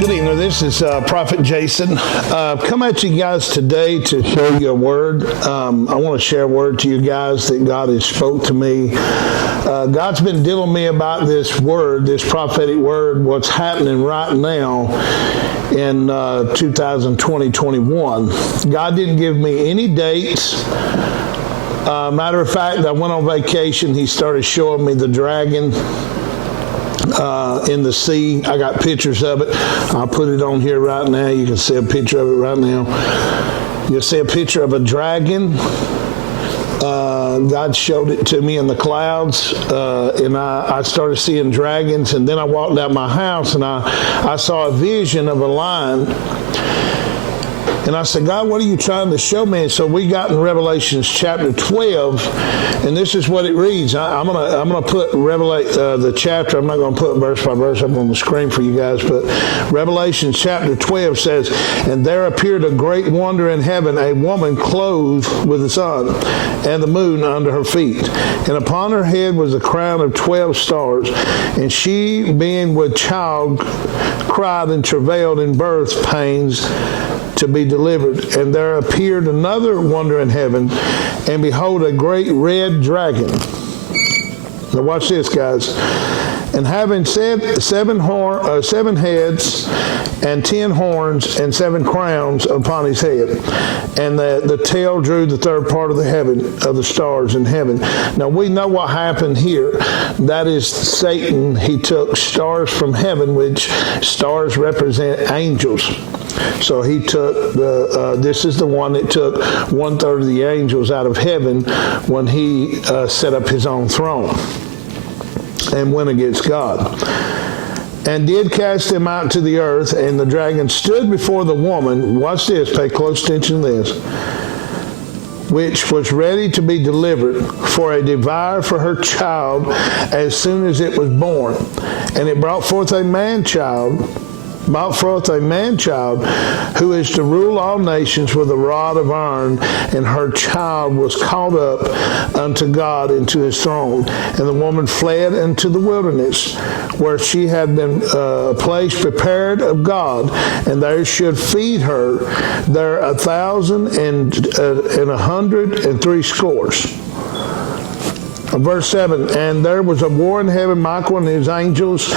Good evening. This is Prophet Jason. Come at you guys today to share you a word. I want to share a word to you guys that God has spoke to me. God's been dealing with me about this word, this prophetic word, what's happening right now in 2020-21. God didn't give me any dates. Matter of fact, I went on vacation. He started showing me the dragon in the sea. I got pictures of it. I'll put it on here right now. You can see a picture of it right now. You'll see a picture of a dragon. God showed it to me in the clouds, and I started seeing dragons, and then I walked out my house, and I saw a vision of a lion. And I said, God, what are you trying to show me? And so we got in Revelation chapter 12, and this is what it reads. I'm gonna put the chapter. I'm not going to put verse by verse up on the screen for you guys, but Revelation chapter 12 says, "And there appeared a great wonder in heaven, a woman clothed with the sun and the moon under her feet. And upon her head was a crown of 12 stars. And she, being with child, cried and travailed in birth pains to be delivered. And there appeared another wonder in heaven, and behold, a great red dragon." Now watch this, guys. "And having seven heads and 10 horns and 7 crowns upon his head. And the tail drew the third part of the stars in heaven." Now we know what happened here. That is Satan. He took stars from heaven, which stars represent angels. So he took this is the one that took 1/3 of the angels out of heaven when he set up his own throne and went against God. "And did cast them out to the earth, and the dragon stood before the woman," watch this, pay close attention to this, "which was ready to be delivered for a devour for her child as soon as it was born. And it brought forth a man-child, who is to rule all nations with a rod of iron, and her child was caught up unto God into his throne. And the woman fled into the wilderness, where she had been a place prepared of God, and there should feed her there 1,160. Verse 7, "And there was a war in heaven, Michael and his angels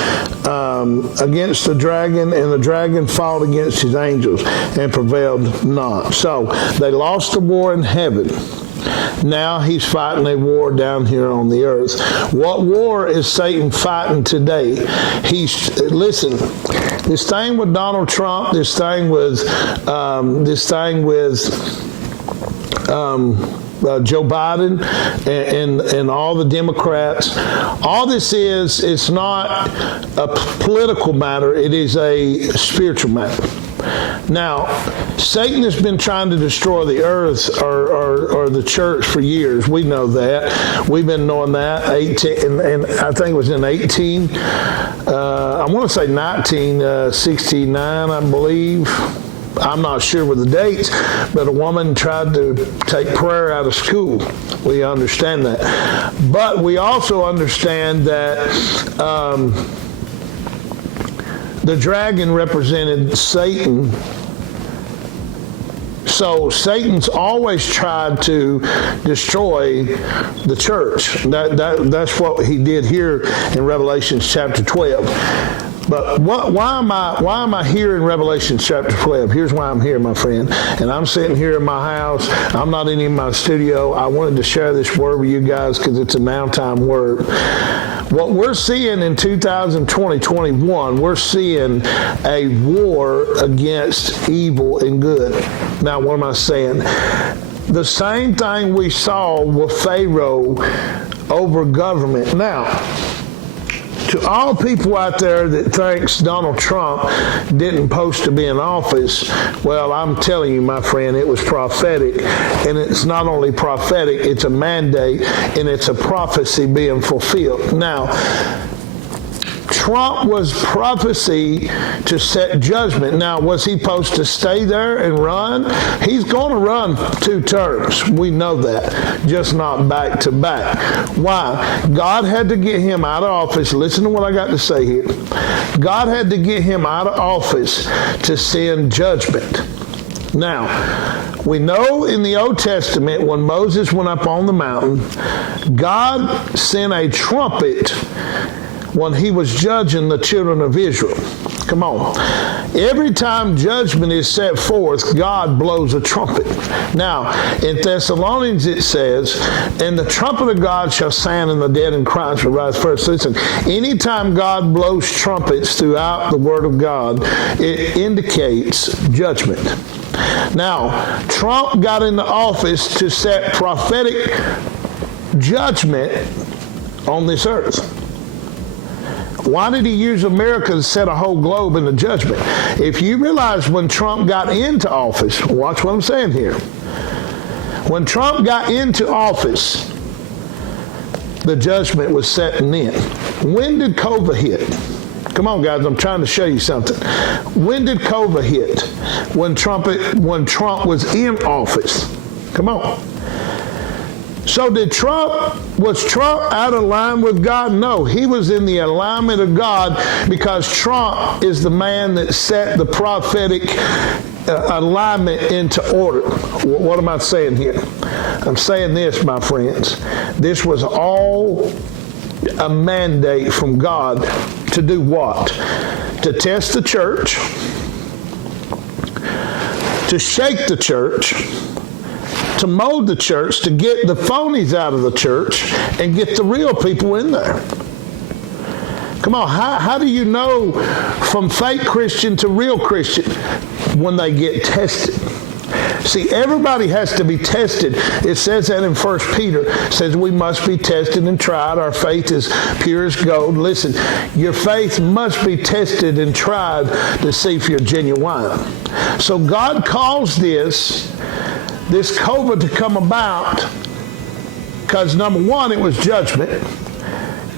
against the dragon, and the dragon fought against his angels and prevailed not." So they lost the war in heaven. Now he's fighting a war down here on the earth. What war is Satan fighting today? Listen, this thing with Donald Trump, this thing with Joe Biden and all the Democrats. All this is, it's not a political matter. It is a spiritual matter. Now, Satan has been trying to destroy the earth or the church for years. We know that. We've been knowing that. And I think it was in 1969, I believe. I'm not sure with the dates, but a woman tried to take prayer out of school. We understand that. But we also understand that the dragon represented Satan. So Satan's always tried to destroy the church. That's what he did here in Revelation chapter 12. But why am I here in Revelation chapter 12? Here's why I'm here, my friend. And I'm sitting here in my house. I'm not in my studio. I wanted to share this word with you guys because it's a now-time word. What we're seeing in 2020-21, we're seeing a war against evil and good. Now, what am I saying? The same thing we saw with Pharaoh over government. Now, to all people out there that thinks Donald Trump didn't post to be in office, well, I'm telling you, my friend, it was prophetic. And it's not only prophetic, it's a mandate, and it's a prophecy being fulfilled. Now, Trump was prophecy to set judgment. Now, was he supposed to stay there and run? He's going to run 2 terms. We know that, just not back to back. Why? God had to get him out of office. Listen to what I got to say here. God had to get him out of office to send judgment. Now, we know in the Old Testament when Moses went up on the mountain, God sent a trumpet when he was judging the children of Israel. Come on. Every time judgment is set forth, God blows a trumpet. Now, in Thessalonians it says, and the trumpet of God shall sound, and the dead in Christ shall rise first. Listen, anytime God blows trumpets throughout the Word of God, it indicates judgment. Now, Trump got into office to set prophetic judgment on this earth. Why did he use America to set a whole globe into judgment? If you realize when Trump got into office, watch what I'm saying here. When Trump got into office, the judgment was setting in. When did COVID hit? Come on, guys, I'm trying to show you something. When did COVID hit? When Trump was in office. Come on. So was Trump out of line with God? No, he was in the alignment of God because Trump is the man that set the prophetic alignment into order. What am I saying here? I'm saying this, my friends. This was all a mandate from God to do what? To test the church, to shake the church, to mold the church, to get the phonies out of the church and get the real people in there. Come on, how do you know from fake Christian to real Christian? When they get tested. See, everybody has to be tested. It says that in 1 Peter. It says we must be tested and tried. Our faith is pure as gold. Listen, your faith must be tested and tried to see if you're genuine. So God calls this COVID to come about because, number one, it was judgment.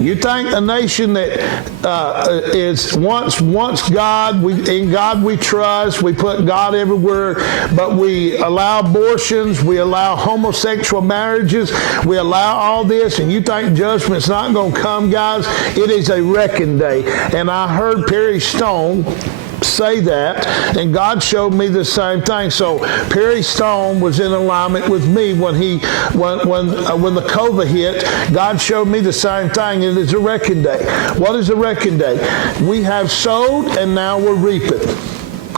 You think a nation that is wants God, in God we trust, we put God everywhere, but we allow abortions, we allow homosexual marriages, we allow all this, and you think judgment's not going to come, guys? It is a reckoning day. And I heard Perry Stone say that, and God showed me the same thing. So Perry Stone was in alignment with me when the COVID hit. God showed me the same thing. It is a reckoning day. What is a reckoning day? We have sowed and now we're reaping.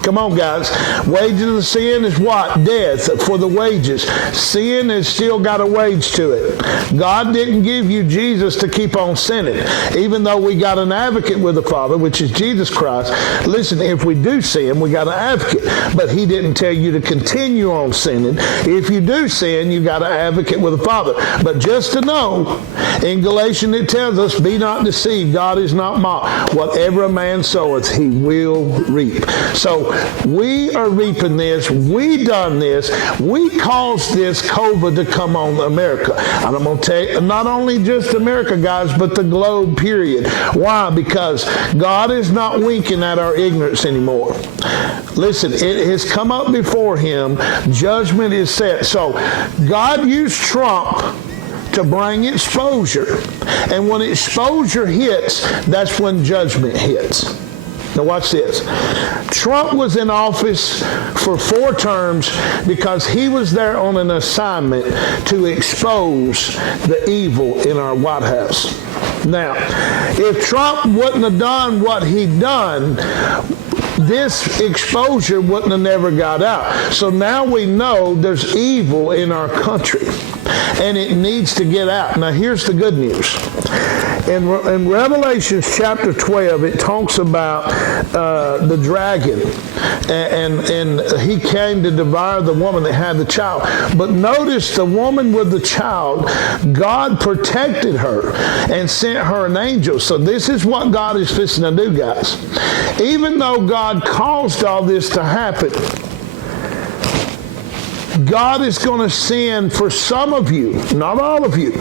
Come on, guys. Wages of sin is what? Death for the wages. Sin has still got a wage to it. God didn't give you Jesus to keep on sinning. Even though we got an advocate with the Father, which is Jesus Christ. Listen, if we do sin, we got an advocate. But he didn't tell you to continue on sinning. If you do sin, you got an advocate with the Father. But just to know, in Galatians it tells us, be not deceived. God is not mocked. Whatever a man soweth, he will reap. So we are reaping this. We done this. We caused this COVID to come on America. And I'm going to tell you, not only just America, guys, but the globe, period. Why? Because God is not winking at our ignorance anymore. Listen, it has come up before him. Judgment is set. So God used Trump to bring exposure. And when exposure hits, that's when judgment hits. Now watch this. Trump was in office for 4 terms because he was there on an assignment to expose the evil in our White House. Now, if Trump wouldn't have done what he'd done, this exposure wouldn't have never got out. So now we know there's evil in our country, and it needs to get out. Now here's the good news. In Revelation chapter 12, it talks about the dragon, and he came to devour the woman that had the child. But notice the woman with the child, God protected her and sent her an angel. So this is what God is fixing to do, guys. Even though God caused all this to happen, God is going to send for some of you, not all of you,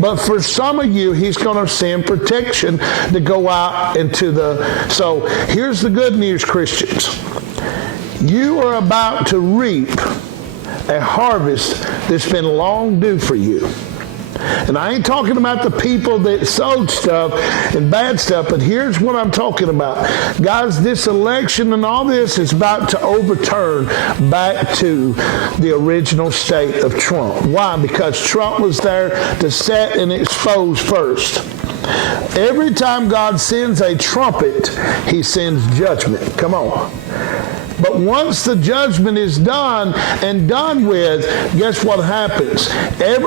but for some of you, he's going to send protection to go out into the... So here's the good news, Christians. You are about to reap a harvest that's been long due for you. And I ain't talking about the people that sowed stuff and bad stuff, but here's what I'm talking about. Guys, this election and all this is about to overturn back to the original state of Trump. Why? Because Trump was there to set and expose first. Every time God sends a trumpet, he sends judgment. Come on. But once the judgment is done and done with, guess what happens?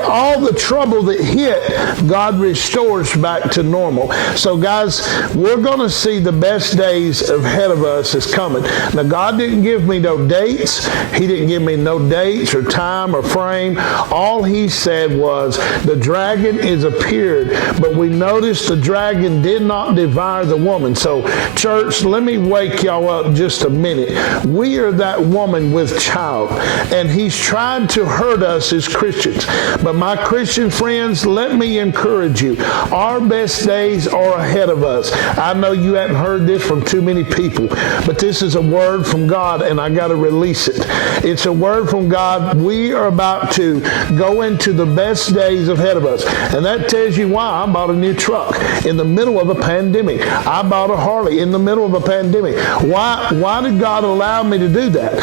All the trouble that hit, God restores back to normal. So guys, we're going to see the best days ahead of us is coming. Now, God didn't give me no dates. He didn't give me no dates or time or frame. All he said was, the dragon is appeared. But we noticed the dragon did not devour the woman. So, church, let me wake y'all up just a minute. We are that woman with child, and he's trying to hurt us as Christians. But my Christian friends, let me encourage you. Our best days are ahead of us. I know you haven't heard this from too many people, but this is a word from God, and I got to release it. It's a word from God. We are about to go into the best days ahead of us, and that tells you why I bought a new truck in the middle of a pandemic. I bought a Harley in the middle of a pandemic. Why did God allow me to do that?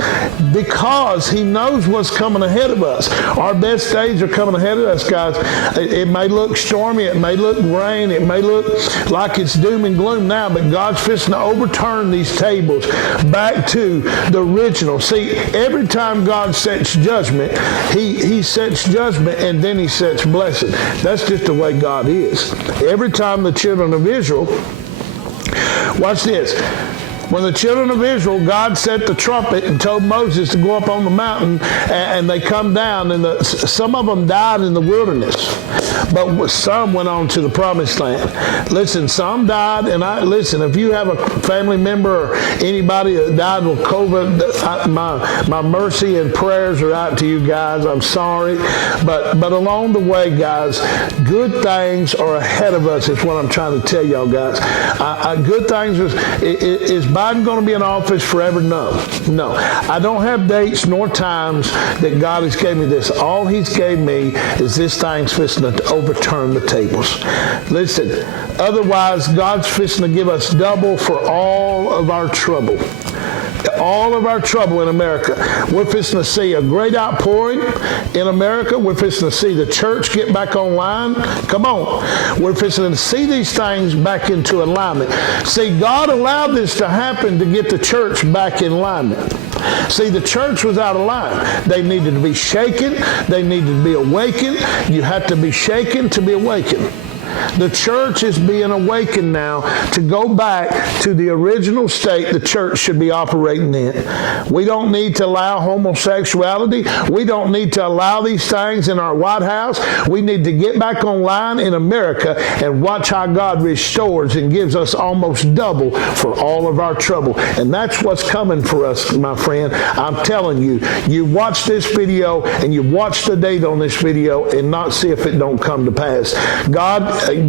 Because he knows what's coming ahead of us. Our best days are coming ahead of us, guys. It may look stormy, it may look rain, it may look like it's doom and gloom now, but God's fixing to overturn these tables back to the original. See, every time God sets judgment, he sets judgment and then he sets blessing. That's just the way God is. Every time the children of Israel, watch this. When the children of Israel, God set the trumpet and told Moses to go up on the mountain, and they come down, and some of them died in the wilderness, but some went on to the promised land. Listen, some died, and listen, if you have a family member or anybody that died with COVID, my mercy and prayers are out to you guys. I'm sorry, but along the way, guys, good things are ahead of us is what I'm trying to tell y'all guys. Good things is Biden going to be in office forever? No. I don't have dates nor times that God has gave me this. All he's gave me is this thing's fixing to overturn the tables. Listen, otherwise God's fixing to give us double for all of our trouble. All of our trouble in America. We're fixing to see a great outpouring in America. We're fixing to see the church get back online. Come on. We're fixing to see these things back into alignment. See, God allowed this to happen to get the church back in alignment. See, the church was out of line. They needed to be shaken. They needed to be awakened. You have to be shaken to be awakened. The church is being awakened now to go back to the original state the church should be operating in. We don't need to allow homosexuality. We don't need to allow these things in our White House. We need to get back online in America and watch how God restores and gives us almost double for all of our trouble. And that's what's coming for us, my friend. I'm telling you, you watch this video and you watch the date on this video and not see if it don't come to pass.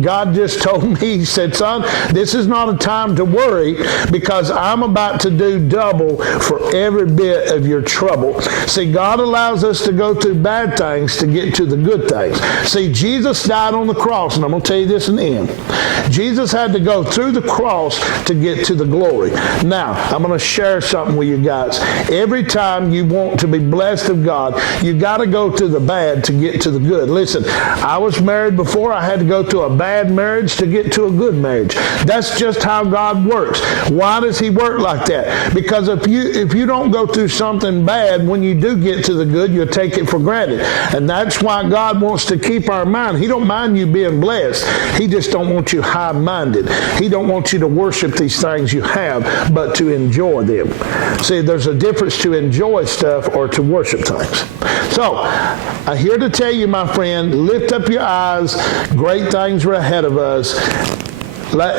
God just told me, he said, son, this is not a time to worry because I'm about to do double for every bit of your trouble. See, God allows us to go through bad things to get to the good things. See, Jesus died on the cross, and I'm going to tell you this in the end. Jesus had to go through the cross to get to the glory. Now, I'm going to share something with you guys. Every time you want to be blessed of God, you got to go through the bad to get to the good. Listen, I was married before. I had to go through a bad marriage to get to a good marriage. That's just how God works. Why does he work like that? Because if you don't go through something bad, when you do get to the good, you'll take it for granted. And that's why God wants to keep our mind. He don't mind you being blessed. He just don't want you high-minded. He don't want you to worship these things you have, but to enjoy them. See, there's a difference to enjoy stuff or to worship things. So, I'm here to tell you, my friend, lift up your eyes. Great things are ahead of us.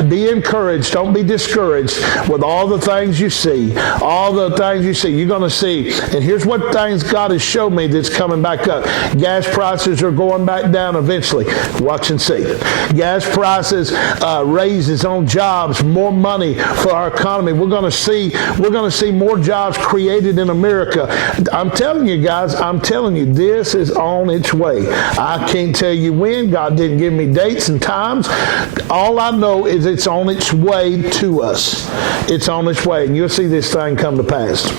Be encouraged. Don't be discouraged with all the things you see. All the things you see. You're going to see. And here's what things God has showed me that's coming back up. Gas prices are going back down eventually. Watch and see. Gas prices, raises on jobs, more money for our economy. We're going to see more jobs created in America. I'm telling you guys, I'm telling you, this is on its way. I can't tell you when. God didn't give me dates and times. All I know is it's on its way to us. It's on its way, and you'll see this thing come to pass.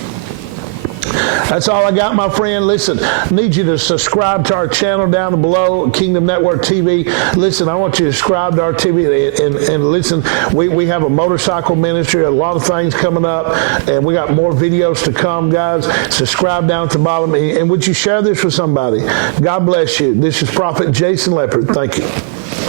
That's all I got, my friend. Listen, I need you to subscribe to our channel down below, Kingdom Network TV. Listen, I want you to subscribe to our TV and listen. We have a motorcycle ministry, a lot of things coming up, and we got more videos to come, guys. Subscribe down at the bottom, and would you share this with somebody? God bless you. This is Prophet Jason Lepard. Thank you.